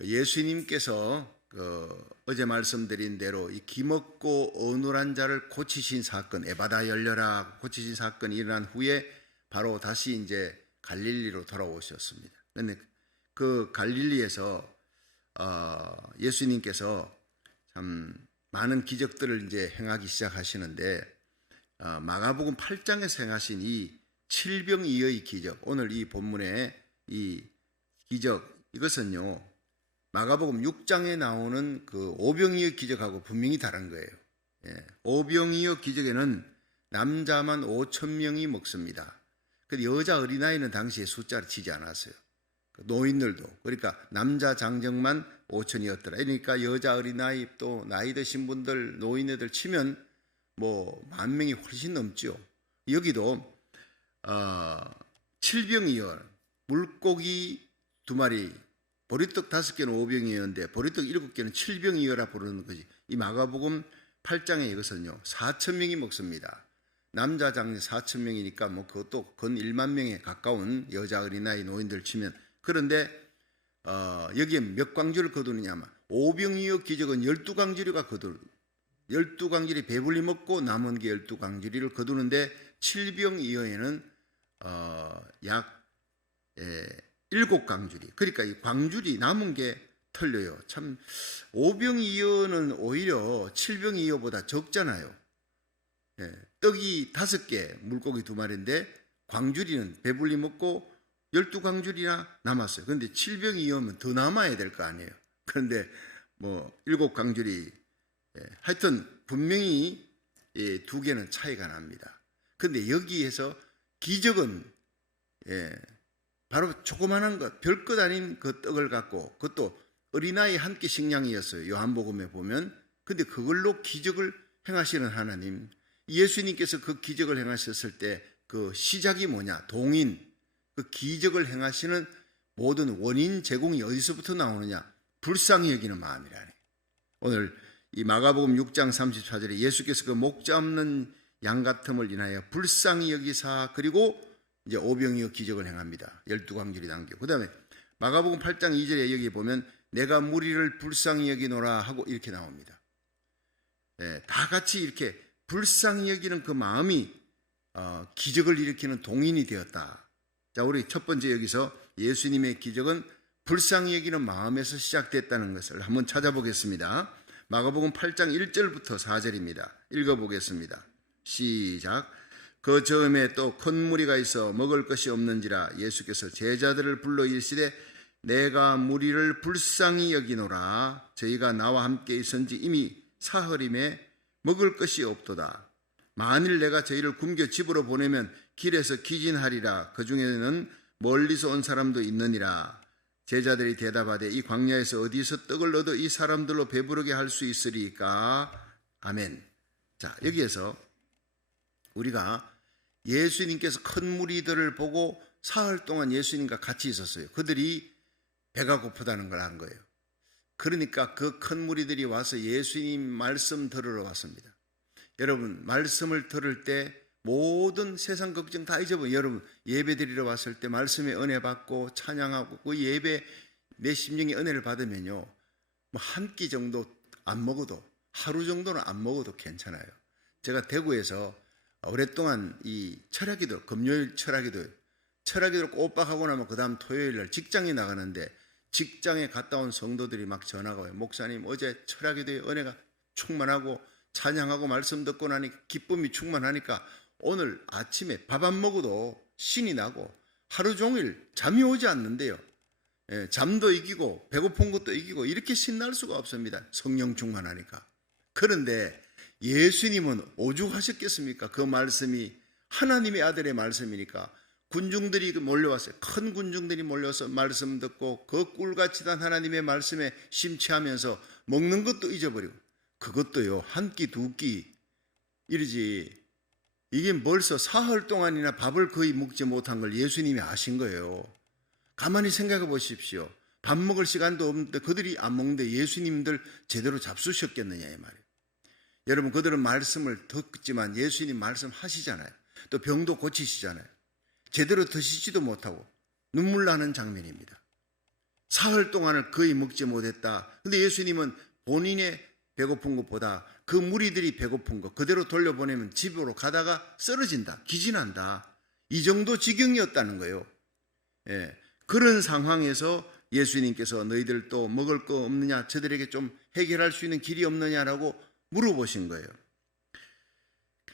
예수님께서 어제 말씀드린 대로 이 기먹고 어눌한 자를 고치신 사건, 에바다 열려라 고치신 사건이 일어난 후에 바로 다시 이제 갈릴리로 돌아오셨습니다. 그런데 그 갈릴리에서 예수님께서 참 많은 기적들을 이제 행하기 시작하시는데 마가복음 8장에서 행하신 이 칠병이의 기적, 오늘 이 본문의 이 기적, 이것은요 마가복음 6장에 나오는 그 오병이어 기적하고 분명히 다른 거예요. 오병이어 기적에는 남자만 5,000명이 먹습니다. 근데 여자 어린아이는 당시에 숫자를 치지 않았어요. 노인들도, 그러니까 남자 장정만 5,000이었더라. 그러니까 여자 어린아이 또 나이 드신 분들, 노인애들 치면 뭐 10,000명이 훨씬 넘죠. 여기도 칠병이어, 물고기 2마리, 보리떡 5개는 오병이어인데 보리떡 7개는 칠병이어라 부르는 거지. 이 마가복음 8장에 이것은요 4,000명이 먹습니다. 남자 장녀 4,000명이니까 뭐 그것도 건 1만 명에 가까운 여자 어린아이 노인들 치면. 그런데 여기에 몇 광주를 거두느냐면 오병이어 기적은 12광주리가 거두, 12광주리 배불리 먹고 남은 게 12광주리를 거두는데 칠병이어에는 약 7광주리, 그러니까 이 광주리 남은 게 틀려요. 참 오병이어는 오히려 칠병이어보다 적잖아요. 떡이 5개, 물고기 2마리인데 광주리는 배불리 먹고 12광주리나 남았어요. 그런데 칠병이어면 더 남아야 될 거 아니에요. 그런데 뭐 7광주리, 하여튼 분명히 2개는 차이가 납니다. 그런데 여기에서 기적은 바로 조그만한 것, 별것 아닌 그 떡을 갖고, 그것도 어린아이 한 끼 식량이었어요. 요한복음에 보면. 근데 그걸로 기적을 행하시는 하나님, 예수님께서 그 기적을 행하셨을 때 그 시작이 뭐냐? 동인, 그 기적을 행하시는 모든 원인 제공이 어디서부터 나오느냐? 불쌍히 여기는 마음이라니. 오늘 이 마가복음 6장 34절에 예수께서 그 목자 없는 양 같음을 인하여 불쌍히 여기사, 그리고 이제 오병이어 기적을 행합니다. 12광주리 남겨. 그 다음에 마가복음 8장 2절에 여기 보면 내가 무리를 불쌍히 여기노라 하고 이렇게 나옵니다. 다 같이 이렇게 불쌍히 여기는 그 마음이 기적을 일으키는 동인이 되었다. 자, 우리 첫 번째 여기서 예수님의 기적은 불쌍히 여기는 마음에서 시작됐다는 것을 한번 찾아보겠습니다. 마가복음 8장 1절부터 4절입니다. 읽어보겠습니다. 시작. 그 즈음에 또 큰 무리가 있어 먹을 것이 없는지라 예수께서 제자들을 불러 이르시되 내가 무리를 불쌍히 여기노라. 저희가 나와 함께 있은지 이미 사흘임에 먹을 것이 없도다. 만일 내가 저희를 굶겨 집으로 보내면 길에서 기진하리라. 그 중에는 멀리서 온 사람도 있느니라. 제자들이 대답하되 이 광야에서 어디서 떡을 얻어 이 사람들로 배부르게 할 수 있으리까? 아멘. 자, 여기에서 우리가 예수님께서 큰 무리들을 보고 사흘 동안 예수님과 같이 있었어요. 그들이 배가 고프다는 걸 안 거예요. 그러니까 그 큰 무리들이 와서 예수님 말씀 들으러 왔습니다. 여러분, 말씀을 들을 때 모든 세상 걱정 다 잊어버려요. 여러분, 예배 드리러 왔을 때 말씀의 은혜 받고 찬양하고 그 예배 내 심령의 은혜를 받으면요, 뭐 한 끼 정도 안 먹어도, 하루 정도는 안 먹어도 괜찮아요. 제가 대구에서 오랫동안 이 철야기도, 금요일 철야기도를 꼬박하고 나면 그 다음 토요일 날 직장에 나가는데 직장에 갔다 온 성도들이 막 전화가 와요. 목사님, 어제 철야기도에 은혜가 충만하고 찬양하고 말씀 듣고 나니 기쁨이 충만하니까 오늘 아침에 밥 안 먹어도 신이 나고 하루 종일 잠이 오지 않는데요. 잠도 이기고 배고픈 것도 이기고 이렇게 신날 수가 없습니다. 성령 충만하니까. 그런데 예수님은 오죽하셨겠습니까? 그 말씀이 하나님의 아들의 말씀이니까 군중들이 몰려왔어요. 큰 군중들이 몰려서 말씀 듣고 그 꿀같이 단 하나님의 말씀에 심취하면서 먹는 것도 잊어버리고, 그것도요 한 끼 두 끼 이러지, 이게 벌써 사흘 동안이나 밥을 거의 먹지 못한 걸 예수님이 아신 거예요. 가만히 생각해 보십시오. 밥 먹을 시간도 없는데 그들이 안 먹는데 예수님들 제대로 잡수셨겠느냐 이 말이에요. 여러분, 그들은 말씀을 듣지만 예수님 말씀하시잖아요. 또 병도 고치시잖아요. 제대로 드시지도 못하고 눈물 나는 장면입니다. 사흘 동안을 거의 먹지 못했다. 근데 예수님은 본인의 배고픈 것보다 그 무리들이 배고픈 것 그대로 돌려보내면 집으로 가다가 쓰러진다, 기진한다. 이 정도 지경이었다는 거예요. 예, 그런 상황에서 예수님께서 너희들 또 먹을 거 없느냐, 저들에게 좀 해결할 수 있는 길이 없느냐라고 물어보신 거예요.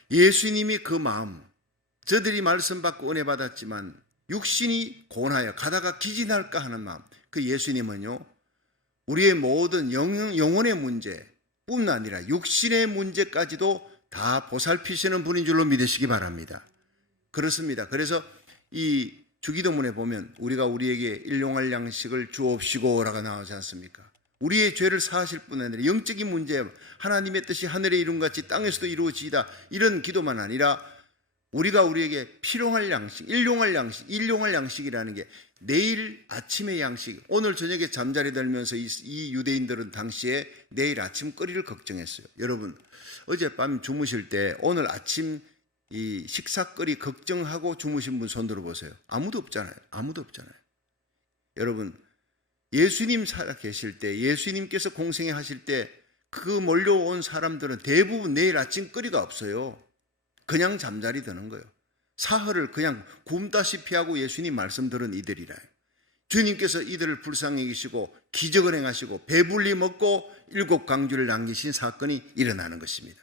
예수님이 그 마음, 저들이 말씀 받고 은혜 받았지만 육신이 고나여 가다가 기진할까 하는 마음, 그 예수님은요, 우리의 모든 영혼의 문제뿐 아니라 육신의 문제까지도 다 보살피시는 분인 줄로 믿으시기 바랍니다. 그렇습니다. 그래서 이 주기도문에 보면 우리가 우리에게 일용할 양식을 주옵시고라고 나오지 않습니까? 우리의 죄를 사하실 뿐 아니라 영적인 문제, 하나님의 뜻이 하늘에 이룬같이 땅에서도 이루어지이다, 이런 기도만 아니라 우리가 우리에게 필요할 양식, 일용할 양식이라는 게 내일 아침의 양식. 오늘 저녁에 잠자리 들면서 이 유대인들은 당시에 내일 아침거리를 걱정했어요. 여러분, 어젯밤 주무실 때 오늘 아침 이 식사거리 걱정하고 주무신 분 손 들어보세요. 아무도 없잖아요. 여러분, 예수님 살아 계실 때, 예수님께서 공생애 하실 때 그 몰려온 사람들은 대부분 내일 아침거리가 없어요. 그냥 잠자리 드는 거예요. 사흘을 그냥 굶다시피 하고 예수님 말씀 들은 이들이라. 주님께서 이들을 불쌍히 여기시고 기적을 행하시고 배불리 먹고 7 강주를 남기신 사건이 일어나는 것입니다.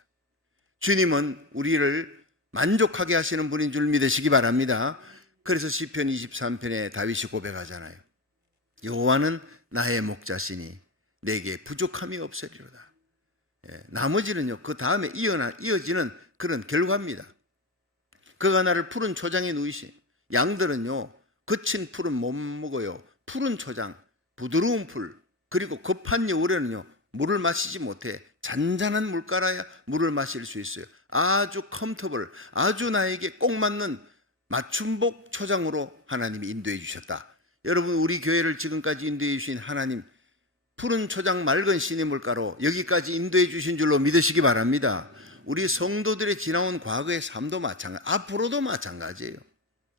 주님은 우리를 만족하게 하시는 분인 줄 믿으시기 바랍니다. 그래서 시편 23편에 다윗이 고백하잖아요. 여호와는 나의 목자시니 내게 부족함이 없으리로다. 나머지는요, 그 다음에 이어지는 그런 결과입니다. 그가 나를 푸른 초장에 누이시. 양들은요, 거친 풀은 못 먹어요. 푸른 초장, 부드러운 풀, 그리고 급한 여울에는요 물을 마시지 못해. 잔잔한 물가라야 물을 마실 수 있어요. 아주 컴터블, 아주 나에게 꼭 맞는 맞춤복 초장으로 하나님이 인도해 주셨다. 여러분, 우리 교회를 지금까지 인도해 주신 하나님, 푸른 초장 맑은 신의 물가로 여기까지 인도해 주신 줄로 믿으시기 바랍니다. 우리 성도들의 지나온 과거의 삶도 마찬가지, 앞으로도 마찬가지예요.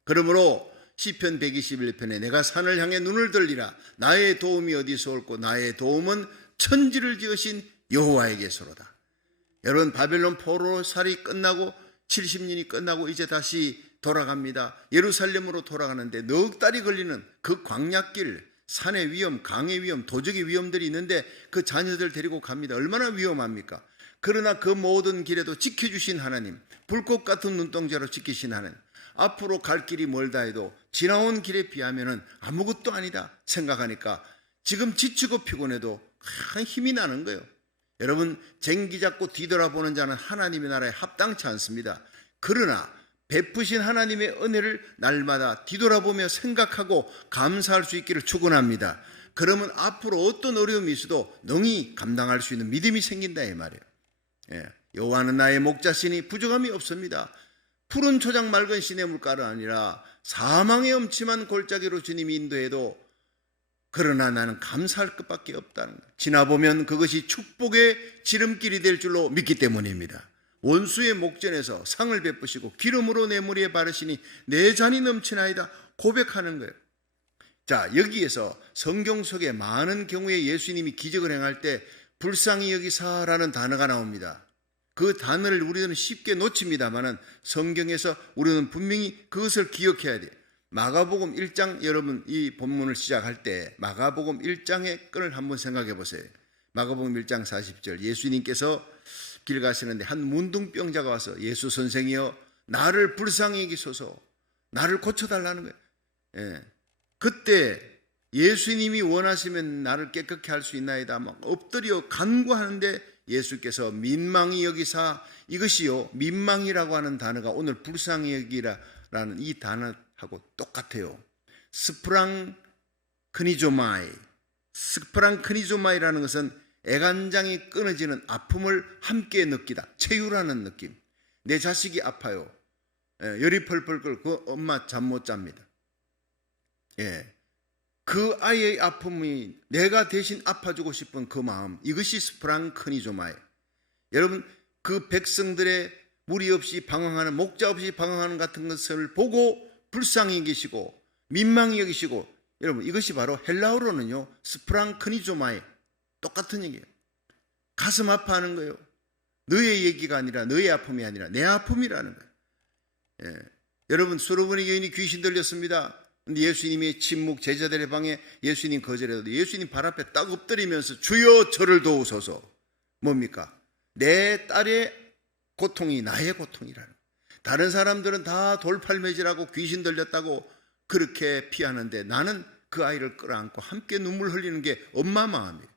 그러므로 시편 121편에 내가 산을 향해 눈을 들리라. 나의 도움이 어디서 올고 나의 도움은 천지를 지으신 여호와에게서로다. 여러분, 바벨론 포로살이 끝나고 70년이 끝나고 이제 다시 돌아갑니다. 예루살렘으로 돌아가는데 넉 달이 걸리는 그 광야길, 산의 위험, 강의 위험, 도적의 위험들이 있는데 그 자녀들 데리고 갑니다. 얼마나 위험합니까? 그러나 그 모든 길에도 지켜주신 하나님, 불꽃 같은 눈동자로 지키신 하나님, 앞으로 갈 길이 멀다 해도 지나온 길에 비하면 아무것도 아니다 생각하니까 지금 지치고 피곤해도 힘이 나는 거예요. 여러분, 쟁기 잡고 뒤돌아보는 자는 하나님의 나라에 합당치 않습니다. 그러나 베푸신 하나님의 은혜를 날마다 뒤돌아보며 생각하고 감사할 수 있기를 축원합니다. 그러면 앞으로 어떤 어려움이 있어도 능히 감당할 수 있는 믿음이 생긴다 이 말이에요. 여호와는 나의 목자시니 부족함이 없습니다. 푸른 초장 맑은 시내 물가가 아니라 사망의 엄침한 골짜기로 주님이 인도해도 그러나 나는 감사할 것밖에 없다는 것. 지나보면 그것이 축복의 지름길이 될 줄로 믿기 때문입니다. 원수의 목전에서 상을 베푸시고 기름으로 내 머리에 바르시니 내 잔이 넘치나이다 고백하는 거예요. 자, 여기에서 성경 속에 많은 경우에 예수님이 기적을 행할 때 불쌍히 여기사라는 단어가 나옵니다. 그 단어를 우리는 쉽게 놓칩니다만은 성경에서 우리는 분명히 그것을 기억해야 돼요. 마가복음 1장, 여러분 이 본문을 시작할 때 마가복음 1장의 끈을 한번 생각해 보세요. 마가복음 1장 40절, 예수님께서 길 가시는데 한 문둥병자가 와서 예수 선생이여 나를 불쌍히 여기소서, 나를 고쳐달라는 거예요. 그때 예수님이 원하시면 나를 깨끗게 할 수 있나이다 막 엎드려 간구하는데 예수께서 민망히 여기사, 이것이요 민망이라고 하는 단어가 오늘 불쌍히 여기라는 이 단어하고 똑같아요. 스프랑크니조마이라는 것은 애간장이 끊어지는 아픔을 함께 느끼다, 체유라는 느낌. 내 자식이 아파요, 열이 펄펄 끓고 그 엄마 잠 못 잡니다. 그 아이의 아픔이 내가 대신 아파주고 싶은 그 마음, 이것이 스프랑크니조마예요. 여러분, 그 백성들의 무리 없이 방황하는, 목자 없이 방황하는 같은 것을 보고 불쌍히 여기시고 민망히 여기시고 여러분, 이것이 바로 헬라어로는요, 스프랑크니조마에 똑같은 얘기예요. 가슴 아파하는 거예요. 너의 얘기가 아니라, 너의 아픔이 아니라 내 아픔이라는 거예요. 예. 여러분, 수로보니 여인이 귀신 들렸습니다. 근데 예수님이 침묵, 제자들의 방에 예수님 거절해도 예수님 발 앞에 딱 엎드리면서 주여 저를 도우소서. 뭡니까? 내 딸의 고통이 나의 고통이라는 거예요. 다른 사람들은 다 돌팔매질하고 귀신 들렸다고 그렇게 피하는데 나는 그 아이를 끌어안고 함께 눈물 흘리는 게 엄마 마음이에요.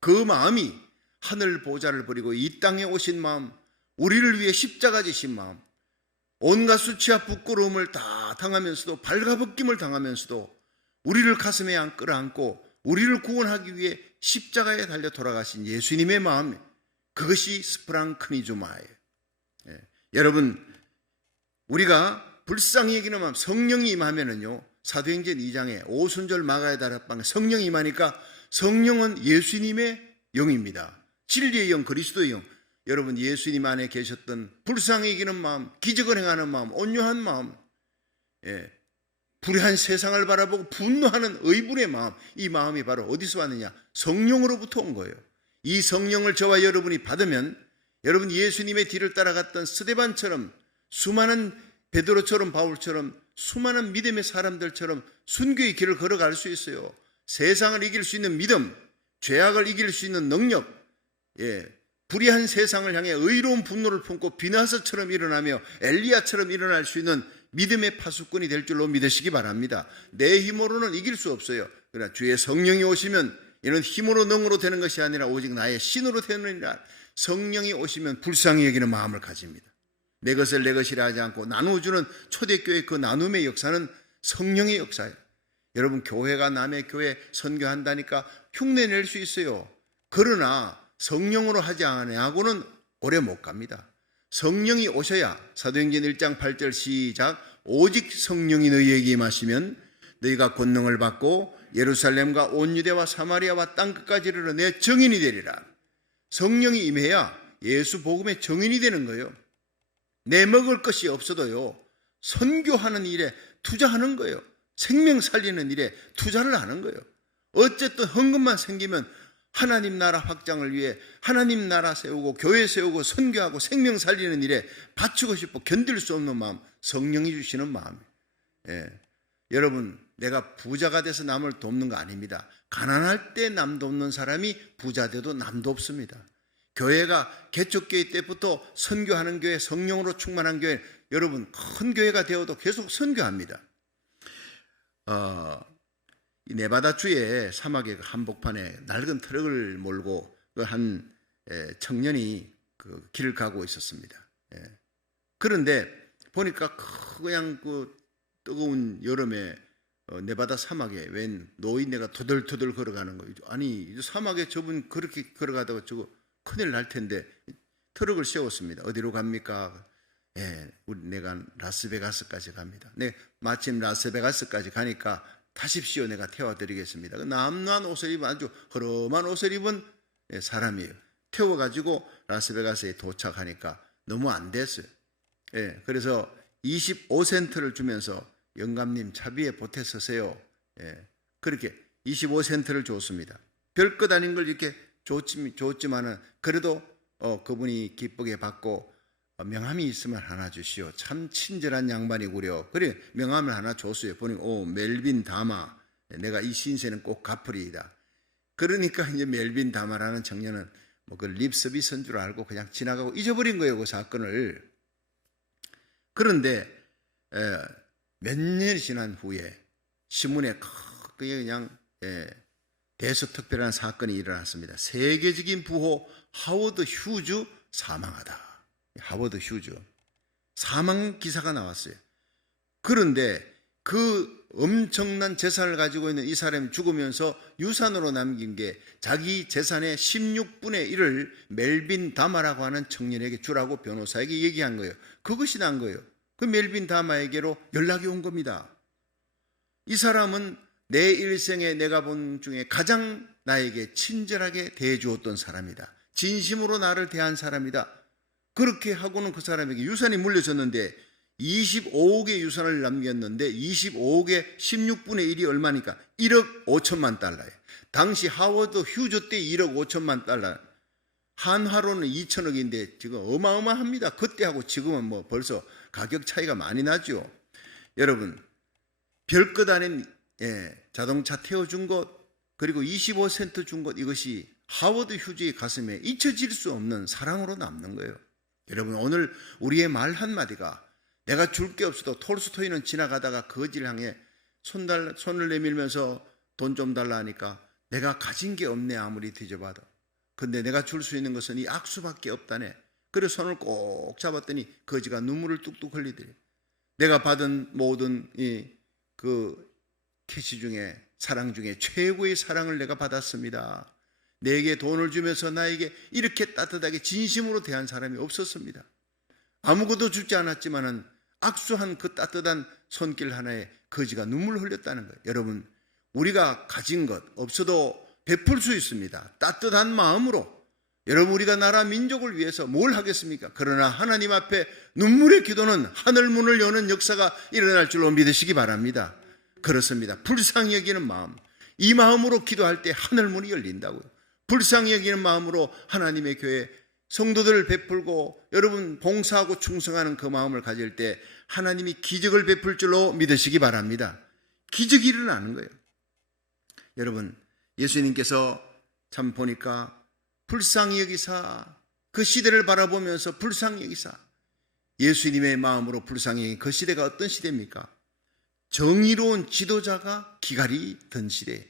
그 마음이 하늘 보좌를 버리고 이 땅에 오신 마음, 우리를 위해 십자가 지신 마음, 온갖 수치와 부끄러움을 다 당하면서도, 발가벗김을 당하면서도 우리를 가슴에 끌어안고 우리를 구원하기 위해 십자가에 달려 돌아가신 예수님의 마음, 그것이 스프랑크니조마예요. 예. 여러분, 우리가 불쌍히 여기는 마음, 성령이 임하면은요, 사도행전 2장에 오순절 마가의 다락방에 성령이 임하니까 성령은 예수님의 영입니다. 진리의 영, 그리스도의 영. 여러분, 예수님 안에 계셨던 불쌍히 여기는 마음, 기적을 행하는 마음, 온유한 마음, 예, 불의한 세상을 바라보고 분노하는 의분의 마음, 이 마음이 바로 어디서 왔느냐? 성령으로부터 온 거예요. 이 성령을 저와 여러분이 받으면 여러분, 예수님의 뒤를 따라갔던 스데반처럼, 수많은 베드로처럼, 바울처럼, 수많은 믿음의 사람들처럼 순교의 길을 걸어갈 수 있어요. 세상을 이길 수 있는 믿음, 죄악을 이길 수 있는 능력, 예, 불의한 세상을 향해 의로운 분노를 품고 비나서처럼 일어나며 엘리야처럼 일어날 수 있는 믿음의 파수꾼이 될 줄로 믿으시기 바랍니다. 내 힘으로는 이길 수 없어요. 그러나 주의 성령이 오시면 이는 힘으로 능으로 되는 것이 아니라 오직 나의 신으로 되느니라. 성령이 오시면 불쌍히 여기는 마음을 가집니다. 내 것을 내 것이라 하지 않고 나누어주는 초대교회의 그 나눔의 역사는 성령의 역사예요. 여러분, 교회가 남의 교회 선교한다니까 흉내낼 수 있어요. 그러나 성령으로 하지 않으냐고는 오래 못 갑니다. 성령이 오셔야, 사도행전 1장 8절 시작, 오직 성령이 너희에게 임하시면 너희가 권능을 받고 예루살렘과 온 유대와 사마리아와 땅끝까지 이르러 내 증인이 되리라. 성령이 임해야 예수 복음의 증인이 되는 거예요. 내 먹을 것이 없어도요, 선교하는 일에 투자하는 거예요. 생명 살리는 일에 투자를 하는 거예요. 어쨌든 헌금만 생기면 하나님 나라 확장을 위해 하나님 나라 세우고 교회 세우고 선교하고 생명 살리는 일에 바치고 싶어 견딜 수 없는 마음, 성령이 주시는 마음이에요. 예. 여러분, 내가 부자가 돼서 남을 돕는 거 아닙니다. 가난할 때 남 돕는 사람이 부자 돼도 남도 없습니다. 교회가 개척교회 때부터 선교하는 교회, 성령으로 충만한 교회, 여러분 큰 교회가 되어도 계속 선교합니다. 이 네바다주의 사막의 한복판에 낡은 트럭을 몰고 한 청년이 그 길을 가고 있었습니다. 그런데 보니까 그냥 그 뜨거운 여름에 네바다 사막에 웬 노인네가 터덜터덜 걸어가는 거예요. 아니, 사막에 저분 그렇게 걸어가다가 저거 큰일 날 텐데 트럭을 세웠습니다. 어디로 갑니까? 내가 라스베가스까지 갑니다. 네, 마침 라스베가스까지 가니까 타십시오. 내가 태워드리겠습니다. 남루한 옷을 입은 아주 허름한 옷을 입은 사람이에요. 태워가지고 라스베가스에 도착하니까 너무 안 됐어요. 그래서 25센트를 주면서 영감님 차비에 보태 서세요. 그렇게 25센트를 줬습니다. 별것 아닌 걸 이렇게 줬지만은 그래도 그분이 기쁘게 받고 명함이 있으면 하나 주시오. 참 친절한 양반이구려. 그래, 명함을 하나 줬어요. 보니 멜빈 다마, 내가 이 신세는 꼭 갚으리이다. 그러니까 이제 멜빈 다마라는 청년은 뭐 그 립서비스인 줄 알고 그냥 지나가고 잊어버린 거예요, 그 사건을. 그런데 몇 년이 지난 후에 신문에 그냥 대수특별한 사건이 일어났습니다. 세계적인 부호 하워드 휴즈 사망하다. 하워드 휴즈 사망 기사가 나왔어요. 그런데 그 엄청난 재산을 가지고 있는 이 사람이 죽으면서 유산으로 남긴 게 자기 재산의 16분의 1을 멜빈 다마라고 하는 청년에게 주라고 변호사에게 얘기한 거예요. 그것이 난 거예요. 그 멜빈 다마에게로 연락이 온 겁니다. 이 사람은 내 일생에 내가 본 중에 가장 나에게 친절하게 대해주었던 사람이다. 진심으로 나를 대한 사람이다. 그렇게 하고는 그 사람에게 유산이 물려졌는데 25억의 유산을 남겼는데 25억의 16분의 1이 얼마니까? 1억 5천만 달러예요. 당시 하워드 휴저 때 1억 5천만 달러. 한화로는 2천억인데 지금 어마어마합니다. 그때하고 지금은 뭐 벌써 가격 차이가 많이 나죠. 여러분, 별것 아닌 자동차 태워준 것, 그리고 25센트 준 것, 이것이 하워드 휴저의 가슴에 잊혀질 수 없는 사랑으로 남는 거예요. 여러분, 오늘 우리의 말 한마디가 내가 줄 게 없어도 톨스토이는 지나가다가 거지를 향해 손을 내밀면서 돈 좀 달라 하니까 내가 가진 게 없네 아무리 뒤져봐도. 근데 내가 줄 수 있는 것은 이 악수밖에 없다네. 그래서 손을 꼭 잡았더니 거지가 눈물을 뚝뚝 흘리더래. 내가 받은 모든 그 캐시 중에, 사랑 중에 최고의 사랑을 내가 받았습니다. 내게 돈을 주면서 나에게 이렇게 따뜻하게 진심으로 대한 사람이 없었습니다. 아무것도 주지 않았지만은 악수한 그 따뜻한 손길 하나에 거지가 눈물을 흘렸다는 거예요. 여러분, 우리가 가진 것 없어도 베풀 수 있습니다. 따뜻한 마음으로. 여러분, 우리가 나라 민족을 위해서 뭘 하겠습니까? 그러나 하나님 앞에 눈물의 기도는 하늘문을 여는 역사가 일어날 줄로 믿으시기 바랍니다. 그렇습니다. 불쌍히 여기는 마음, 이 마음으로 기도할 때 하늘문이 열린다고요. 불쌍히 여기는 마음으로 하나님의 교회 성도들을 베풀고 여러분 봉사하고 충성하는 그 마음을 가질 때 하나님이 기적을 베풀 줄로 믿으시기 바랍니다. 기적이 일어나는 거예요. 여러분, 예수님께서 참 보니까 불쌍히 여기사, 그 시대를 바라보면서 불쌍히 여기사, 예수님의 마음으로 불쌍히 여긴 그 시대가 어떤 시대입니까? 정의로운 지도자가 기갈이 든 시대,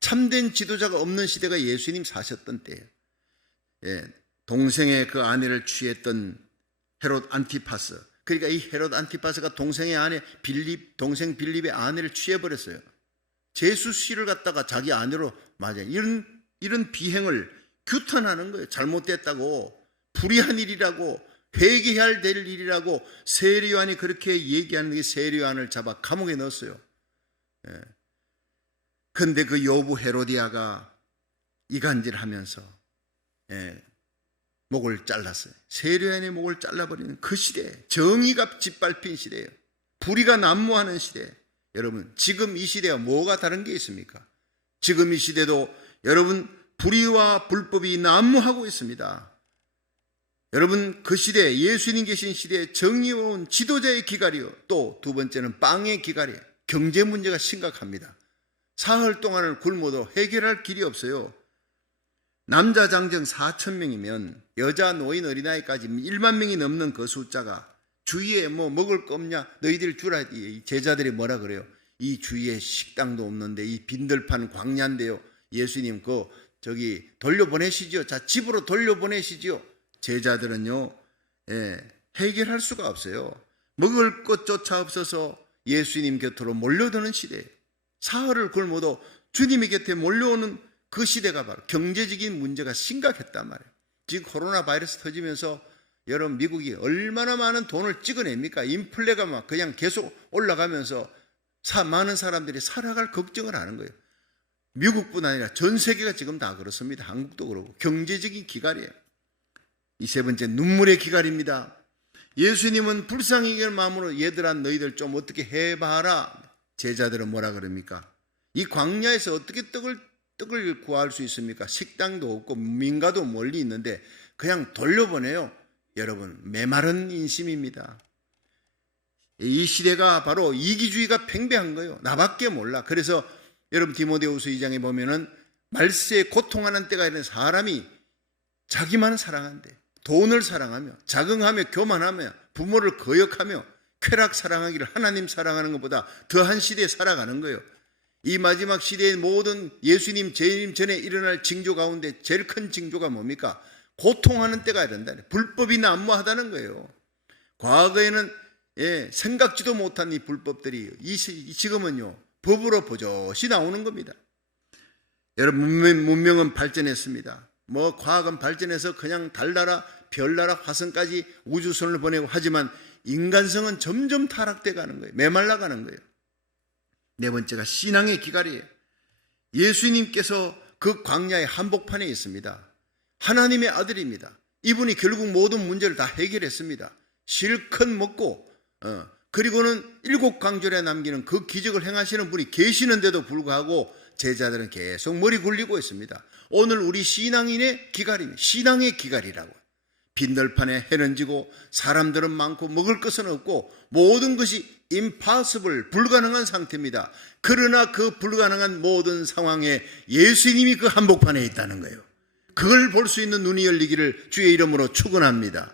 참된 지도자가 없는 시대가 예수님 사셨던 때예요. 동생의 그 아내를 취했던 헤롯 안티파스, 그러니까 이 헤롯 안티파스가 동생의 아내 동생 빌립의 아내를 취해버렸어요. 제수 씨를 갖다가 자기 아내로 맞아요. 이런 비행을 규탄하는 거예요. 잘못됐다고, 불의한 일이라고, 회개해야 될 일이라고 세리요한이 그렇게 얘기하는 게 세리요한을 잡아 감옥에 넣었어요. 그런데 그 여부 헤로디아가 이간질하면서 목을 잘랐어요. 세리요한의 목을 잘라버리는 그 시대, 정의가 짓밟힌 시대예요. 불의가 난무하는 시대. 여러분, 지금 이 시대와 뭐가 다른 게 있습니까? 지금 이 시대도 여러분 불의와 불법이 난무하고 있습니다. 여러분, 그 시대, 예수님 계신 시대에 정의로운 지도자의 기갈이요, 또 두 번째는 빵의 기갈이에요. 경제 문제가 심각합니다. 사흘 동안을 굶어도 해결할 길이 없어요. 남자 장정 4,000명이면 여자 노인 어린아이까지 1만 명이 넘는 그 숫자가 주위에 뭐 먹을 거 없냐, 너희들 주라. 제자들이 뭐라 그래요? 이 주위에 식당도 없는데 이 빈들판 광야인데요, 예수님 저기 돌려보내시죠. 자, 집으로 돌려보내시죠. 제자들은요, 해결할 수가 없어요. 먹을 것조차 없어서 예수님 곁으로 몰려드는 시대예요. 사흘을 굶어도 주님의 곁에 몰려오는 그 시대가 바로 경제적인 문제가 심각했단 말이에요. 지금 코로나 바이러스 터지면서 여러분, 미국이 얼마나 많은 돈을 찍어냅니까? 인플레가 막 그냥 계속 올라가면서 많은 사람들이 살아갈 걱정을 하는 거예요. 미국뿐 아니라 전 세계가 지금 다 그렇습니다. 한국도 그렇고 경제적인 기갈이에요. 이 세 번째, 눈물의 기갈입니다. 예수님은 불쌍히 여기는 마음으로 얘들아 너희들 좀 어떻게 해봐라. 제자들은 뭐라 그럽니까? 이 광야에서 어떻게 떡을 구할 수 있습니까? 식당도 없고 민가도 멀리 있는데 그냥 돌려보내요. 여러분, 메마른 인심입니다. 이 시대가 바로 이기주의가 팽배한 거예요. 나밖에 몰라. 그래서 여러분, 디모데후서 2장에 보면은 말세에 고통하는 때가 있는 사람이 자기만 사랑한대. 돈을 사랑하며 자긍하며 교만하며 부모를 거역하며 쾌락 사랑하기를 하나님 사랑하는 것보다 더한 시대에 살아가는 거예요. 이 마지막 시대의 모든 예수님 재림 전에 일어날 징조 가운데 제일 큰 징조가 뭡니까? 고통하는 때가 이른다. 불법이 난무하다는 거예요. 과거에는 생각지도 못한 이 불법들이 지금은요 법으로 버젓이 나오는 겁니다. 여러분, 문명은 발전했습니다. 과학은 발전해서 그냥 달나라, 별나라, 화성까지 우주선을 보내고 하지만 인간성은 점점 타락돼 가는 거예요. 메말라가는 거예요. 네 번째가 신앙의 기갈이에요. 예수님께서 그 광야의 한복판에 있습니다. 하나님의 아들입니다. 이분이 결국 모든 문제를 다 해결했습니다. 실컷 먹고 그리고는 7강절에 남기는 그 기적을 행하시는 분이 계시는데도 불구하고 제자들은 계속 머리 굴리고 있습니다. 오늘 우리 신앙인의 기갈입니다. 신앙의 기갈이라고. 빈들판에 해는 지고 사람들은 많고 먹을 것은 없고 모든 것이 impossible, 불가능한 상태입니다. 그러나 그 불가능한 모든 상황에 예수님이 그 한복판에 있다는 거예요. 그걸 볼 수 있는 눈이 열리기를 주의 이름으로 축원합니다.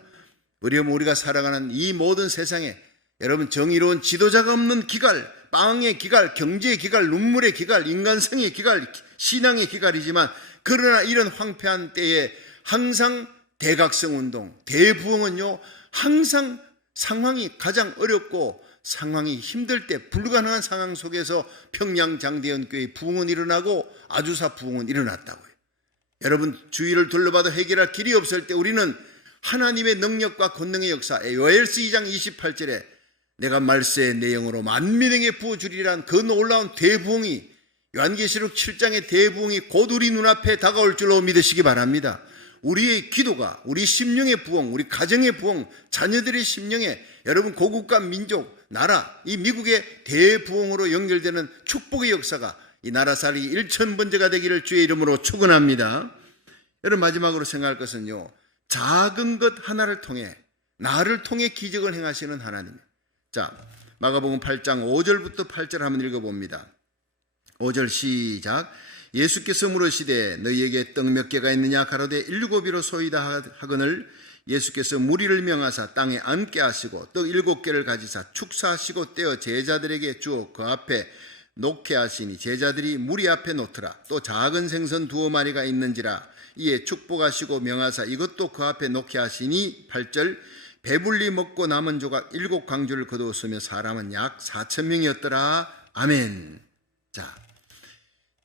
우리가 살아가는 이 모든 세상에 여러분 정의로운 지도자가 없는 기갈, 빵의 기갈, 경제의 기갈, 눈물의 기갈, 인간성의 기갈, 신앙의 기갈이지만 그러나 이런 황폐한 때에 항상 대각성 운동, 대부흥은요 항상 상황이 가장 어렵고 상황이 힘들 때 불가능한 상황 속에서 평양장대연교회 부흥은 일어나고 아주사 부흥은 일어났다고요. 여러분 주위를 둘러봐도 해결할 길이 없을 때 우리는 하나님의 능력과 권능의 역사, 요엘서 2장 28절에 내가 말세의 내용으로 만민에게 부어주리란 그 놀라운 대부흥이 요한계시록 7장의 대부흥이 곧 우리 눈앞에 다가올 줄로 믿으시기 바랍니다. 우리의 기도가 우리 심령의 부흥, 우리 가정의 부흥, 자녀들의 심령에 여러분 고국과 민족, 나라, 이 미국의 대부흥으로 연결되는 축복의 역사가 이 나라살이 1000번째가 되기를 주의 이름으로 축원합니다. 여러분 마지막으로 생각할 것은요, 작은 것 하나를 통해 나를 통해 기적을 행하시는 하나님. 자, 마가복음 8장 5절부터 8절 한번 읽어봅니다. 5절 시작. 예수께서 물으시되 너희에게 떡 몇 개가 있느냐 가로되 7이로 소이다 하거늘 예수께서 무리를 명하사 땅에 앉게 하시고 떡 7개를 가지사 축사하시고 떼어 제자들에게 주어 그 앞에 놓게 하시니 제자들이 무리 앞에 놓더라. 또 작은 생선 2마리가 있는지라 이에 축복하시고 명하사 이것도 그 앞에 놓게 하시니 8절 배불리 먹고 남은 조각 7강주를 거두었으며 사람은 약 4,000명이었더라. 아멘. 자,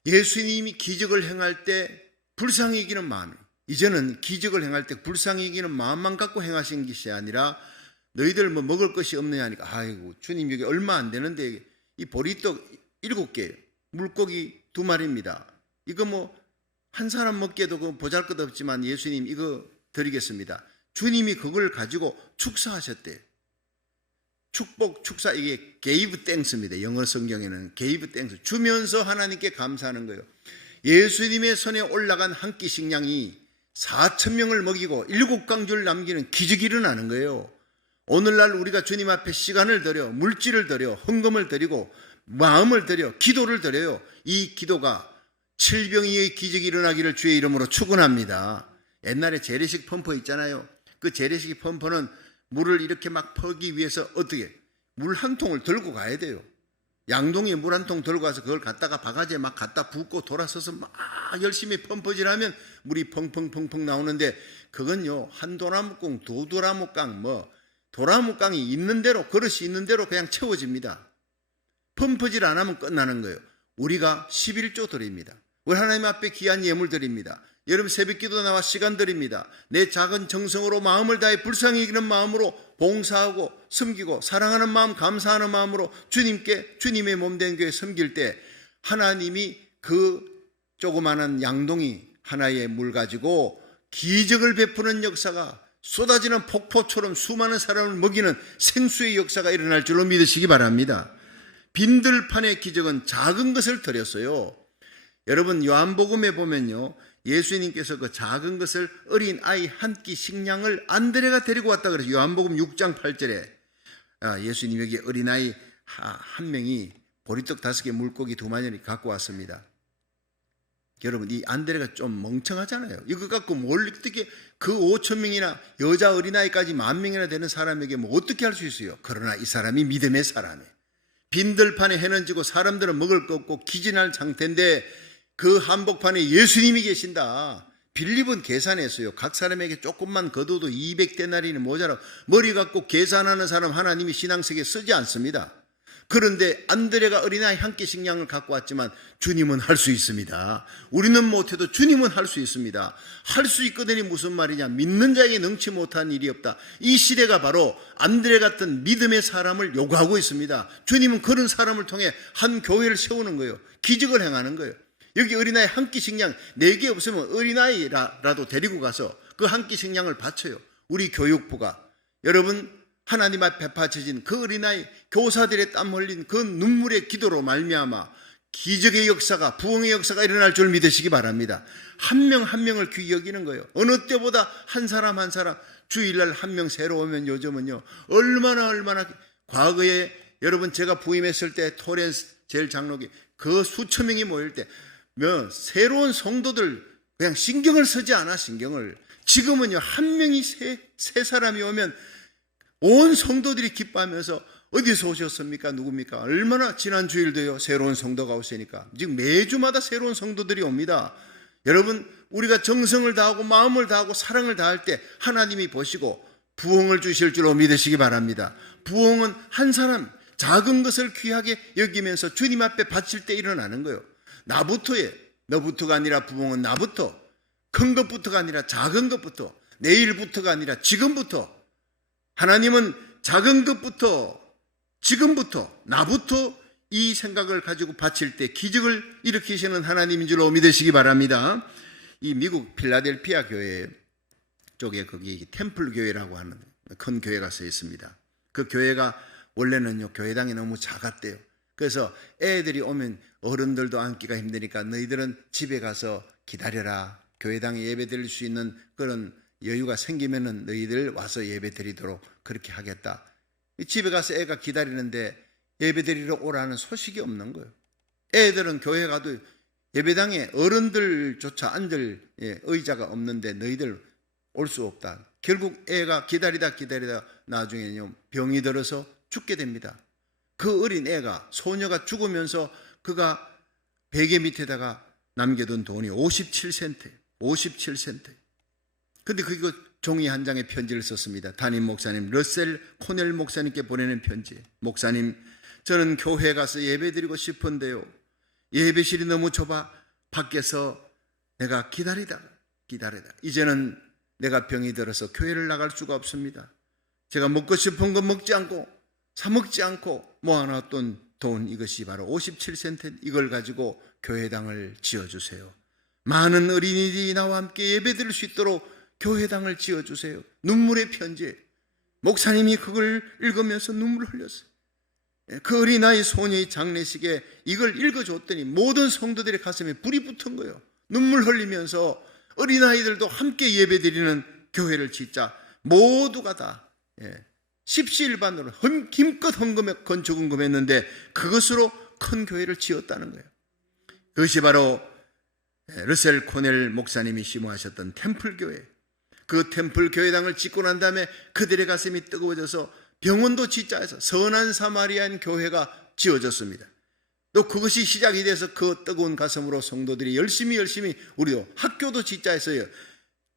예수님이 기적을 행할 때 불쌍히 여기는 마음, 이제는 기적을 행할 때 불쌍히 여기는 마음만 갖고 행하신 것이 아니라 너희들 뭐 먹을 것이 없느냐 하니까 아이고 주님 여기 얼마 안 되는데 이 보리떡 7개, 물고기 2마리입니다. 이거 뭐 한 사람 먹기에도 보잘것 없지만 예수님 이거 드리겠습니다. 주님이 그걸 가지고 축사하셨대요. 축복, 축사, 이게 gave thanks입니다. 영어 성경에는 gave thanks. 주면서 하나님께 감사하는 거예요. 예수님의 손에 올라간 한 끼 식량이 4,000명을 먹이고 7강주를 남기는 기적이 일어나는 거예요. 오늘날 우리가 주님 앞에 시간을 들여, 물질을 들여, 헌금을 드리고 마음을 들여, 기도를 드려요. 이 기도가 칠병이의 기적이 일어나기를 주의 이름으로 축원합니다. 옛날에 재래식 펌프 있잖아요. 그 재래식 펌프는 물을 이렇게 막 퍼기 위해서 어떻게 물 한 통을 들고 가야 돼요. 양동이에 물 한 통 들고 가서 그걸 갖다가 바가지에 막 갖다 붓고 돌아서서 막 열심히 펌프질하면 물이 펑펑펑펑 나오는데 그건요 한 도나무깡, 두 도나무깡, 뭐 도나무깡이 있는 대로 그릇이 있는 대로 그냥 채워집니다. 펌프질 안 하면 끝나는 거예요. 우리가 11조 드립니다. 우리 하나님 앞에 귀한 예물 드립니다. 여러분 새벽기도 나와 시간 드립니다. 내 작은 정성으로 마음을 다해 불쌍히 여기는 마음으로 봉사하고 섬기고 사랑하는 마음, 감사하는 마음으로 주님께 주님의 몸된 교회 섬길 때 하나님이 그 조그마한 양동이 하나의 물 가지고 기적을 베푸는 역사가 쏟아지는 폭포처럼 수많은 사람을 먹이는 생수의 역사가 일어날 줄로 믿으시기 바랍니다. 빈들판의 기적은 작은 것을 드렸어요. 여러분 요한복음에 보면요 예수님께서 그 작은 것을 어린 아이 한 끼 식량을 안드레가 데리고 왔다 그래서 요한복음 6장 8절에 예수님에게 어린아이 한 명이 보리떡 5개 물고기 2마리를 갖고 왔습니다. 여러분 이 안드레가 좀 멍청하잖아요. 이거 갖고 뭘 어떻게 그 5,000명이나 여자 어린아이까지 10,000명이나 되는 사람에게 뭐 어떻게 할 수 있어요. 그러나 이 사람이 믿음의 사람이에요. 빈들판에 해는 지고 사람들은 먹을 거 없고 기진할 상태인데 그 한복판에 예수님이 계신다. 빌립은 계산했어요. 각 사람에게 조금만 거둬도 200데나리는 모자라. 머리 갖고 계산하는 사람 하나님이 신앙책에 쓰지 않습니다. 그런데 안드레가 어린아이 한 끼 식량을 갖고 왔지만 주님은 할 수 있습니다. 우리는 못해도 주님은 할 수 있습니다. 할 수 있거든이 무슨 말이냐. 믿는 자에게 능치 못한 일이 없다. 이 시대가 바로 안드레 같은 믿음의 사람을 요구하고 있습니다. 주님은 그런 사람을 통해 한 교회를 세우는 거예요. 기적을 행하는 거예요. 여기 어린아이 한 끼 식량 4개 없으면 어린아이라도 데리고 가서 그 한 끼 식량을 바쳐요. 우리 교육부가 여러분 하나님 앞에 바쳐진 그 어린아이 교사들의 땀 흘린 그 눈물의 기도로 말미암아 기적의 역사가, 부흥의 역사가 일어날 줄 믿으시기 바랍니다. 한 명 한 명을 귀히 여기는 거예요. 어느 때보다 한 사람 한 사람, 주일날 한 명 새로 오면 요즘은요 얼마나 과거에 여러분 제가 부임했을 때 토렌스 제일 장로교 그 수천 명이 모일 때 새로운 성도들 그냥 신경을 쓰지 않아. 신경을. 지금은요 한 명이 세 사람이 오면 온 성도들이 기뻐하면서 어디서 오셨습니까? 누굽니까? 얼마나 지난 주일도요 새로운 성도가 오시니까 지금 매주마다 새로운 성도들이 옵니다. 여러분 우리가 정성을 다하고 마음을 다하고 사랑을 다할 때 하나님이 보시고 부흥을 주실 줄로 믿으시기 바랍니다. 부흥은 한 사람 작은 것을 귀하게 여기면서 주님 앞에 바칠 때 일어나는 거예요. 나부터예요. 너부터가 아니라 부흥은 나부터, 큰 것부터가 아니라 작은 것부터, 내일부터가 아니라 지금부터. 하나님은 작은 것부터, 지금부터, 나부터 이 생각을 가지고 바칠 때 기적을 일으키시는 하나님인 줄로 믿으시기 바랍니다. 이 미국 필라델피아 교회 쪽에 거기 템플 교회라고 하는 큰 교회가 서 있습니다. 그 교회가 원래는요 교회당이 너무 작았대요. 그래서 애들이 오면 어른들도 앉기가 힘드니까 너희들은 집에 가서 기다려라. 교회당에 예배 드릴 수 있는 그런 여유가 생기면은 너희들 와서 예배 드리도록 그렇게 하겠다. 집에 가서 애가 기다리는데 예배 드리러 오라는 소식이 없는 거예요. 애들은 교회 가도 예배당에 어른들조차 앉을 의자가 없는데 너희들 올 수 없다. 결국 애가 기다리다 나중에는 병이 들어서 죽게 됩니다. 그 어린 애가, 소녀가 죽으면서 그가 베개 밑에다가 남겨둔 돈이 57센트. 근데 그거 종이 한 장에 편지를 썼습니다. 담임 목사님 러셀 코넬 목사님께 보내는 편지. 목사님, 저는 교회 가서 예배 드리고 싶은데요. 예배실이 너무 좁아 밖에서 내가 기다리다 이제는 내가 병이 들어서 교회를 나갈 수가 없습니다. 제가 먹고 싶은 거 먹지 않고 사 먹지 않고 모아놨던 돈, 이것이 바로 57센트, 이걸 가지고 교회당을 지어주세요. 많은 어린이들이 나와 함께 예배 드릴 수 있도록 교회당을 지어주세요. 눈물의 편지. 목사님이 그걸 읽으면서 눈물을 흘렸어요. 그 어린아이 소녀의 장례식에 이걸 읽어줬더니 모든 성도들의 가슴에 불이 붙은 거예요. 눈물 흘리면서 어린아이들도 함께 예배드리는 교회를 짓자. 모두가 다 십시일반으로 힘껏 건축헌금했는데 그것으로 큰 교회를 지었다는 거예요. 그것이 바로 러셀 코넬 목사님이 심호하셨던 템플교회. 그 템플교회당을 짓고 난 다음에 그들의 가슴이 뜨거워져서 병원도 짓자 해서 선한 사마리안 교회가 지어졌습니다. 또 그것이 시작이 돼서 그 뜨거운 가슴으로 성도들이 열심히 우리도 학교도 짓자 해서요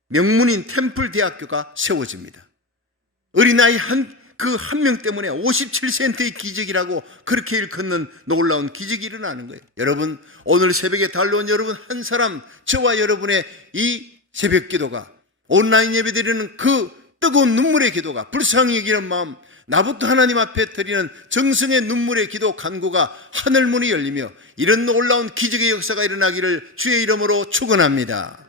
명문인 템플대학교가 세워집니다. 어린아이 그 한 명 때문에 57센트의 기적이라고 그렇게 일컫는 놀라운 기적이 일어나는 거예요. 여러분, 오늘 새벽에 달려온 여러분 한 사람, 저와 여러분의 이 새벽 기도가, 온라인 예배 드리는 그 뜨거운 눈물의 기도가, 불쌍히 여기는 마음, 나부터 하나님 앞에 드리는 정성의 눈물의 기도 간구가 하늘문이 열리며 이런 놀라운 기적의 역사가 일어나기를 주의 이름으로 축원합니다.